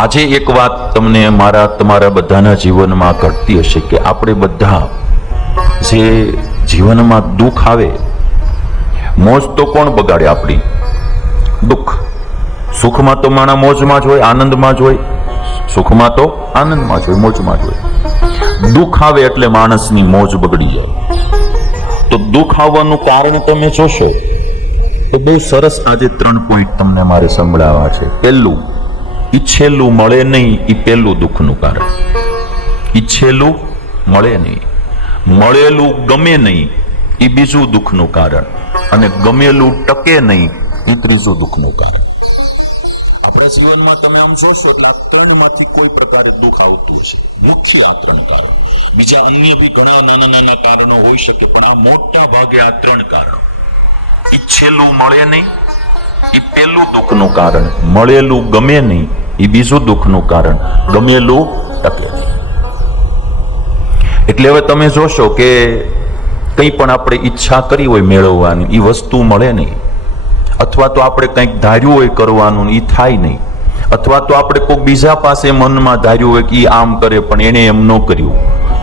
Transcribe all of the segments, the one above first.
આજે એક વાત તમને તમારા બધાના જીવનમાં ઘટતી હશે કે આપણે બધા જે જીવનમાં દુઃખ આવે, મોજ તો કોણ બગાડે આપણી? દુઃખ. સુખમાં તો માણા મોજમાં જ હોય, આનંદમાં જ હોય. સુખમાં તો આનંદમાં જ હોય, મોજમાં જ હોય. દુઃખ આવે એટલે માણસની મોજ બગડી જાય. તો દુઃખ આવવાનું કારણ તમે જોશો તો બહુ સરસ આજે 3 પોઈન્ટ તમને મારે સંભળાવવા છે. પહેલું, ઈચ્છેલું મળે નહીં એ પહેલું દુઃખનું કારણ. ઈચ્છેલું મળે નહીં, મળેલું ગમે નહીં એ બીજું દુઃખનું કારણ, અને ગમેલું ટકે નહીં એ ત્રીજું દુઃખનું કારણ. આપણા જીવનમાં તમે આમ જોશો એટલે આ 3 માંથી કોઈ પ્રકારે દુઃખ આવતું હશે. મુખ્ય આ 3 કારણ. બીજા અન્ય બી ઘણા નાના નાના કારણો હોઈ શકે, પણ આ મોટા ભાગે આ 3 કારણો. ઈચ્છેલું મળે નહીં એ પહેલું દુઃખનું કારણ, મળેલું ગમે નહીં એ બીજું દુઃખનું કારણ, ગમેલું ટકે નહીં. એટલે હવે તમે જોશો કે કંઈ પણ આપણે ઈચ્છા કરી હોય મેળવવાની, એ વસ્તુ મળે નહીં. અથવા તો આપણે કંઈક ધાર્યું હોય કરવાનું, એ થાય નહીં. અથવા તો આપણે કોઈ બીજા પાસે મનમાં ધાર્યું હોય કે એ આમ કરે પણ એને એમ ન કર્યું,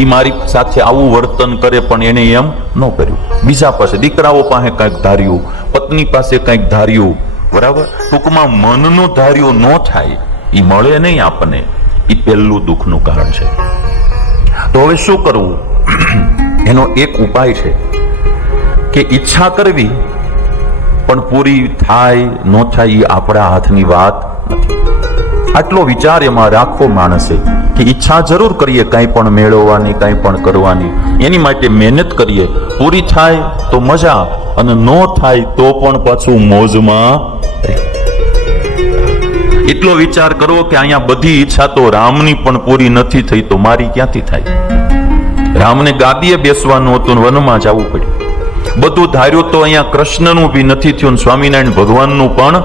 એ મારી સાથે આવું વર્તન કરે પણ એને એમ ન કર્યું. બીજા પાસે, દીકરાઓ પાસે કંઈક ધાર્યું, પત્ની પાસે કંઈક ધાર્યું, બરાબર? ટૂંકમાં મનનું ધાર્યું ન થાય, એ મળે નહીં આપણને, એ પહેલું દુઃખનું કારણ છે. તો હવે શું કરવું? એનો એક ઉપાય છે કે ઈચ્છા કરવી, પણ પૂરી થાય ન થાય એ આપણા હાથની વાત નથી. આટલો વિચાર એમાં રાખવો માણસે કે ઈચ્છા જરૂર કરીએ કંઈ પણ મેળવવાની, કંઈ પણ કરવાની, એની માટે મહેનત કરીએ. પૂરી થાય તો મજા, અને ન થાય તો પણ પાછું મોજમાં. એટલો વિચાર કરો કે અહીંયા બધી ઈચ્છા તો રામની પણ પૂરી નથી થઈ, તો મારી ક્યાંથી થાય? રામને ગાદીએ બેસવાનું હતું, વનમાં જવું પડ્યું. બધું ધાર્યું તો અહીંયા કૃષ્ણનું બી નથી થયું, સ્વામિનારાયણ ભગવાનનું પણ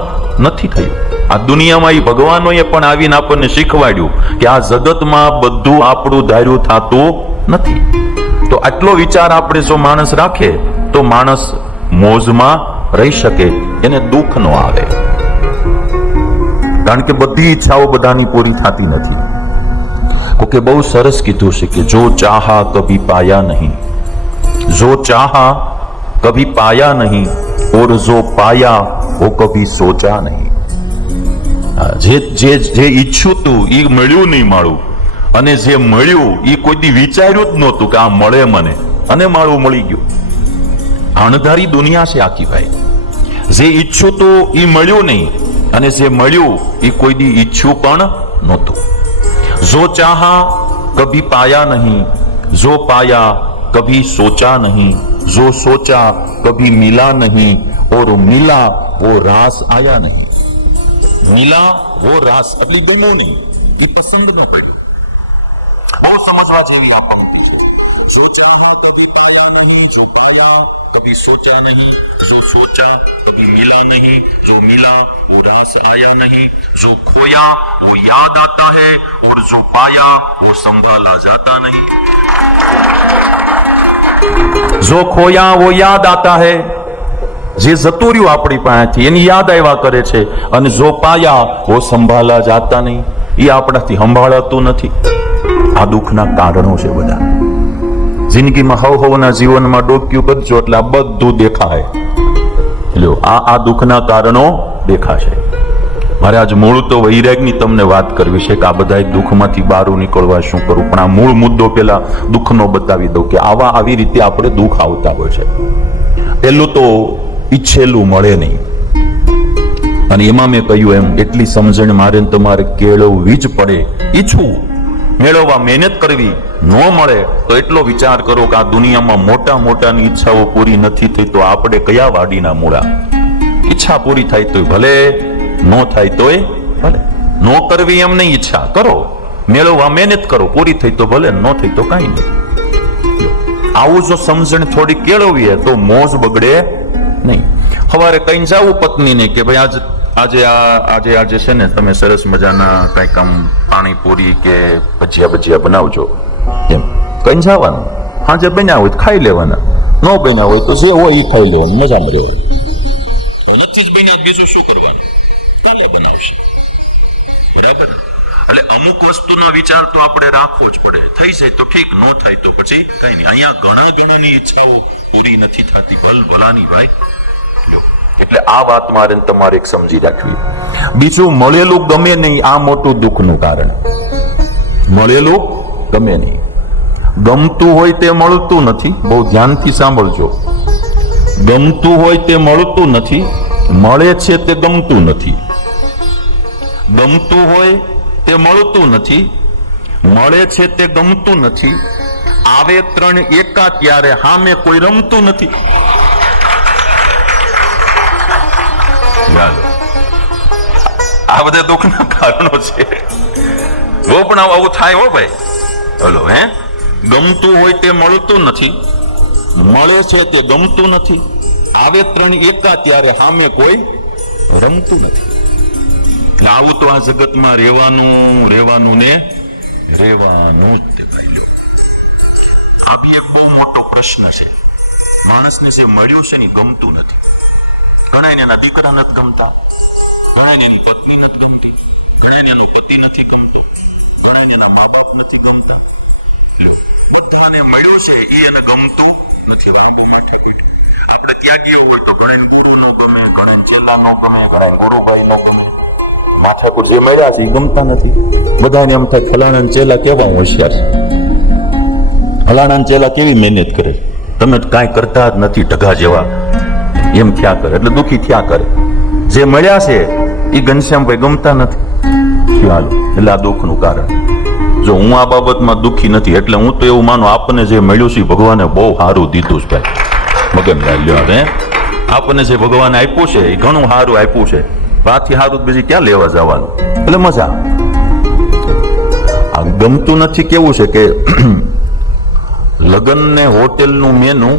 નથી થયું. આ દુનિયામાં એ ભગવાનોએ પણ આવીને આપણને શીખવાડ્યું કે આ જગતમાં બધું આપણું ધાર્યું થતું નથી. તો આટલો વિચાર આપણે જો માણસ રાખે તો માણસ મોજમાં રહી શકે, એને દુઃખ ન આવે. કારણ કે બધી ઈચ્છાઓ બધાની પૂરી થતી નથી. કોકે બહુ સરસ કીધું છે કે જો ચાહા કભી પાયા નહીં, જો ચાહા કભી પાયા નહીં, ઓર જો પાયા वो कभी सोचा नहीं. જે ઈચ્છું તું એ મળ્યું નહીં માળું, અને જે મળ્યું એ કોઈ દી વિચાર્યું જ નહોતું કે આ મળે મને, અને માળું મળી ગયું. અણધારી દુનિયા છે આખી ભાઈ. જે ઈચ્છું તું એ મળ્યું નહીં, અને જે મળ્યું એ કોઈ દી ઈચ્છું પણ નહોતું. જો ચાહા કભી પાયા નહીં, જો પાયા કભી સોચા નહીં, जो सोचा कभी मिला नहीं, और मिला वो रास आया नहीं. मिला वो रास એટલે ગમ્યું નહીં, એ પસંદ ન કર્યું. બહુ સમજવા જેવી આ પંક્તિ છે. सोचा कभी पाया नहीं, जो पाया कभी सोचा नहीं, जो सोचा कभी मिला नहीं, जो मिला वो रास आया नहीं. जो खोया वो याद आता है, और जो पाया वो संभाला जाता नहीं. जो खोया वो याद आता है, જે જતું રહ્યું આપણી પાસેથી એની યાદ આવ્યા કરે છે, અને જો પાયા વો સંભાળા જાતા નહીં, એ આપણાથી સંભાળાતું નથી. આ દુઃખના કારણો છે બધા. જિંદગીમાં હવના જીવનમાં ડોક્યું કરજો એટલે આ બધું દેખાય. લ્યો, આ દુઃખના કારણો દેખાશે. મારે આજ મૂળ તો વૈરાગની તમને વાત કરવી છે કે આ બધા દુઃખમાંથી બહાર નીકળવા શું કરવું, પણ આ મૂળ મુદ્દો પેલા દુઃખનો બતાવી દઉં કે આવી રીતે આપણે દુઃખ આવતા હોય છે. પહેલું તો ઈચ્છેલું મળે નહીં, અને એમાં મેં કહ્યું એમ એટલી સમજણ મારે તમારે કેળવવી જ પડે. ઈચ્છવું, મેળવવા મહેનત કરવી, ન મળે તો એટલો વિચાર કરો કે આ દુનિયામાં મોટાની ઈચ્છાઓ પૂરી નથી થઈ, તો આપણે કયા વાડીના મૂળા? ઈચ્છા પૂરી થાય તોય ભલે, ન થાય તોય ભલે. ન કરવી એમ નહીં, ઈચ્છા કરો, મેળવવા મહેનત કરો, પૂરી થઈ તો ભલે, ન થઈ તો કાંઈ નહીં. આવું જો સમજણ થોડી કેળવીએ તો મોજ બગડે નહીં. સવારે કઈ જાવું પત્નીને કે ભાઈ આજે છે ને તમે સરસ મજાના કઈક આમ પાણીપુરી કે ભજીયા બનાવજો, એમ કઈ જવાનું. સાંજે બન્યા હોય તો ખાઈ લેવાના, ન બન્યા હોય તો જે હોય એ ખાઈ લેવાનું, મજામાં રહેવાનું. નથી જ બન્યા બીજું શું કરવાનું? કાલે બનાવશે, બરાબર? અમુક વસ્તુનો વિચાર તો આપણે રાખવો જ પડે. થઈ જાય તો ઠીક, ન થાય તો પછી કઈ નહીં. અહીંયા ઘણા ઘણાની ઈચ્છાઓ પૂરી નથી થતી, ભલાની ભાઈ. એટલે આ વાત મારે તમારે એક સમજી રાખવી. બીજું, મળેલું ગમે નહીં, આ મોટું દુઃખનું કારણ. મળેલું ગમે નહીં, ગમતું હોય તે મળતું નથી. બહુ ધ્યાનથી સાંભળજો. ગમતું હોય તે મળતું નથી, મળે છે તે ગમતું નથી. ગમતું હોય તે મળતું નથી, મળે છે તે ગમતું નથી. આવે ત્રણ એકા ત્યારે સામે કોઈ રમતું નથી. આ બધા દુઃખના કારણો છે. જો પણ આવું થાય હો ભાઈ. હલો, ગમતું હોય તે મળતું નથી, મળે છે તે ગમતું નથી. આવે ત્રણ એકા ત્યારે સામે કોઈ રમતું નથી. આવું તો આ જગતમાં રહેવાનું ને રહેવાનું જ ભાઈ. લો, આ બી એક બહુ મોટો પ્રશ્ન છે. માણસને જે મળ્યો છે ને ગમતું નથી. ઘણા એના દીકરા નથી ગમતા, ઘણા એની પત્ની નથી ગમતી, ઘણા એનો પતિ નથી ગમતો, ઘણા એના મા બાપ નથી ગમતા. બધાને મળ્યો છે એ એને ગમતું નથી. આપણે ત્યાં કેવું હોય તો ઘણા ગુરુ નો ગમે, ઘણા ચેલા નો ગમે, ઘણા ગુરુભાઈ નો ગમે. ઠાકોર જે મળ્યા છે એ ગમતા નથી. બધાને એમ થાય ફલાણા ચેલા કેવા હોશિયાર છે, ફલાણા ચેલા કેવી મહેનત કરે, તમે કાંઈ કરતા જ નથી, ઢગા જેવા, એમ થયા કરે. એટલે દુઃખી થયા કરે. જે મળ્યા છે એ ઘનશ્યામભાઈ ગમતા નથી. હાલો, એટલે આ દુઃખનું કારણ. જો હું આ બાબતમાં દુઃખી નથી, એટલે હું તો એવું માનું આપણને જે મળ્યું છે ભગવાને બહુ સારું દીધું છે ભાઈ. મગનભાઈ લ્યો, આપણને જે ભગવાને આપ્યું છે એ ઘણું સારું આપ્યું છે. બાથી સારું બીજી ક્યાં લેવા જવાનું. એટલે મજા. આ ગમતું નથી કેવું છે કે લગ્ન ને હોટેલનું મેનુ,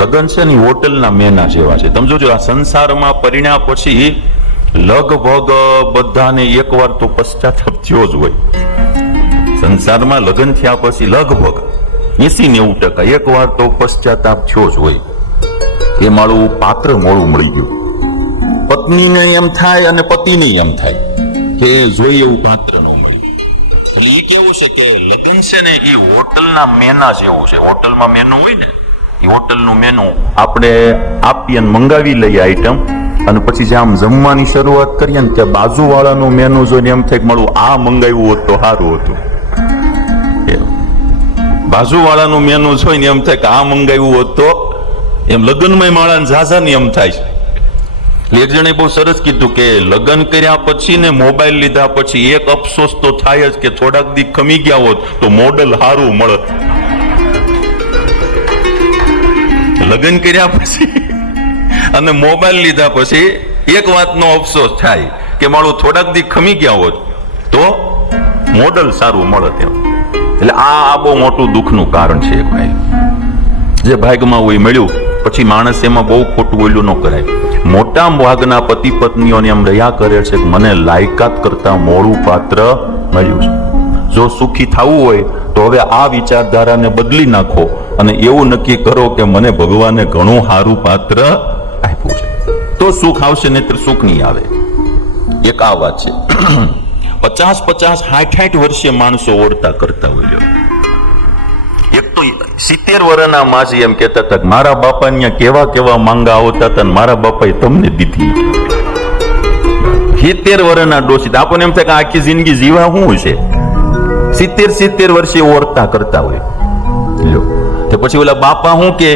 લગ્ન છે ને હોટેલના મેના જેવા છે. તમે જોજો, આ સંસારમાં પરિણ્યા પછી લગભગ બધાને એકવાર તો પશ્ચાતાપ થયો જ હોય. સંસારમાં લગ્ન થયા પછી લગભગ 80-90% એકવાર તો પશ્ચાતાપ થયો જ હોય. એ મારું પાત્ર મોડું મળી ગયું. પત્નીને એમ થાય અને પતિને એમ થાય કે જોઈએ એવું પાત્ર ન મળ્યું. એ કેવું છે કે લગ્ન છે ને એ હોટલના મેના જેવું છે. હોટલમાં મેનુ હોય ને, એ હોટલનું મેનુ આપણે આપીએ મંગાવી લઈએ આઈટમ, અને પછી જે આમ જમવાની શરૂઆત કરીએ ને ત્યાં બાજુવાળાનું મેનુ જોઈને એમ થાય કે મળું આ મંગાવ્યું હોત તો સારું હતું. બાજુવાળાનું મેનુ જોઈને એમ થાય કે આ મંગાવ્યું હોત તો, એમ લગ્નમાં માળાને ઝાઝાની એમ થાય છે. એક જણે બહુ સરસ કીધું કે લગ્ન કર્યા પછી ને મોબાઈલ લીધા પછી એક અફસોસ તો થાય જ કે થોડાક દી ખમી ગયા હોત તો મોડલ સારું મળત. લગ્ન કર્યા પછી અને મોબાઈલ લીધા પછી એક વાતનો અફસોસ થાય કે મારું થોડાક દી ખમી ગયા હોત તો મોડલ સારું મળત. એમ એટલે આ બહુ મોટું દુઃખનું કારણ છે ભાઈ. જે ભાગમાં હોય મળ્યું પછી માણસ એમાં બહુ ખોટું બોલ્યું ન કરાય. મોટા ભાગના પતિ પત્નીઓને એમ રહ્યા કરે છે કે મને લાયકાત કરતા મોડું પાત્ર મળ્યું છે. જો સુખી થવું હોય તો હવે આ વિચારધારાને બદલી નાખો અને એવું નક્કી કરો કે મને ભગવાને ઘણું સારું પાત્ર આપ્યું છે તો સુખ આવશે, નહીતર સુખ નહીં આવે. એક આ વાત છે. 50-50, 60-60 વર્ષે માણસો ઓરતા કરતા હોય. એક તો 70 વર્ષના માજી એમ કહેતા હતા કે મારા બાપા ને કેવા કેવા માંગા આવતા હતા ને મારા બાપાએ તમને દીધી. 70 વર્ષના ડોશી, આપણને એમ થાય કે આખી જિંદગી જીવા શું છે. 70 વર્ષે ઓરતા કરતા હોય. તો પછી ઓલા બાપા શું કે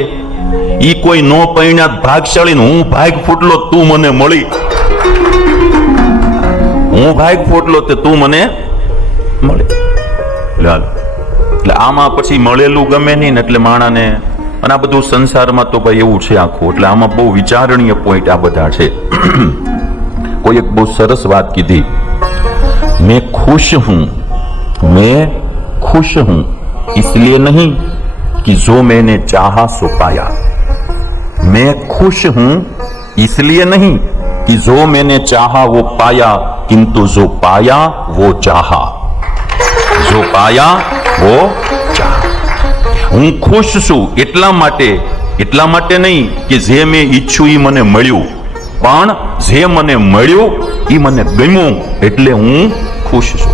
ઈ કોઈ નો પૈણાત ભાગશાળી, હું ભાગ ફૂટલો તું મને મળી, હું ભાગ ફૂટલો તે તું મને મળી. એટલે આમાં પછી મળેલું ગમે નહીં ને એટલે માણાને, અને આ બધું સંસારમાં તો ભાઈ એવું છે આખું. એટલે આમાં બહુ વિચારણીય પોઈન્ટ આ બધા છે. કોઈ એક બહુ સરસ વાત કીધી, मैं खुश हूं इसलिए नहीं कि जो मैंने चाहा सो पाया. मैं खुश हूं इसलिए नहीं कि जो मैंने चाहा वो पाया, किंतु जो पाया वो चाहा, जो पाया वो ચાહા. હું ખુશ છું એટલા માટે નહીં કે જે મેં ઈચ્છું એ મને મળ્યું, પણ જે મને મળ્યું એ મને ગમ્યું એટલે હું ખુશ છું.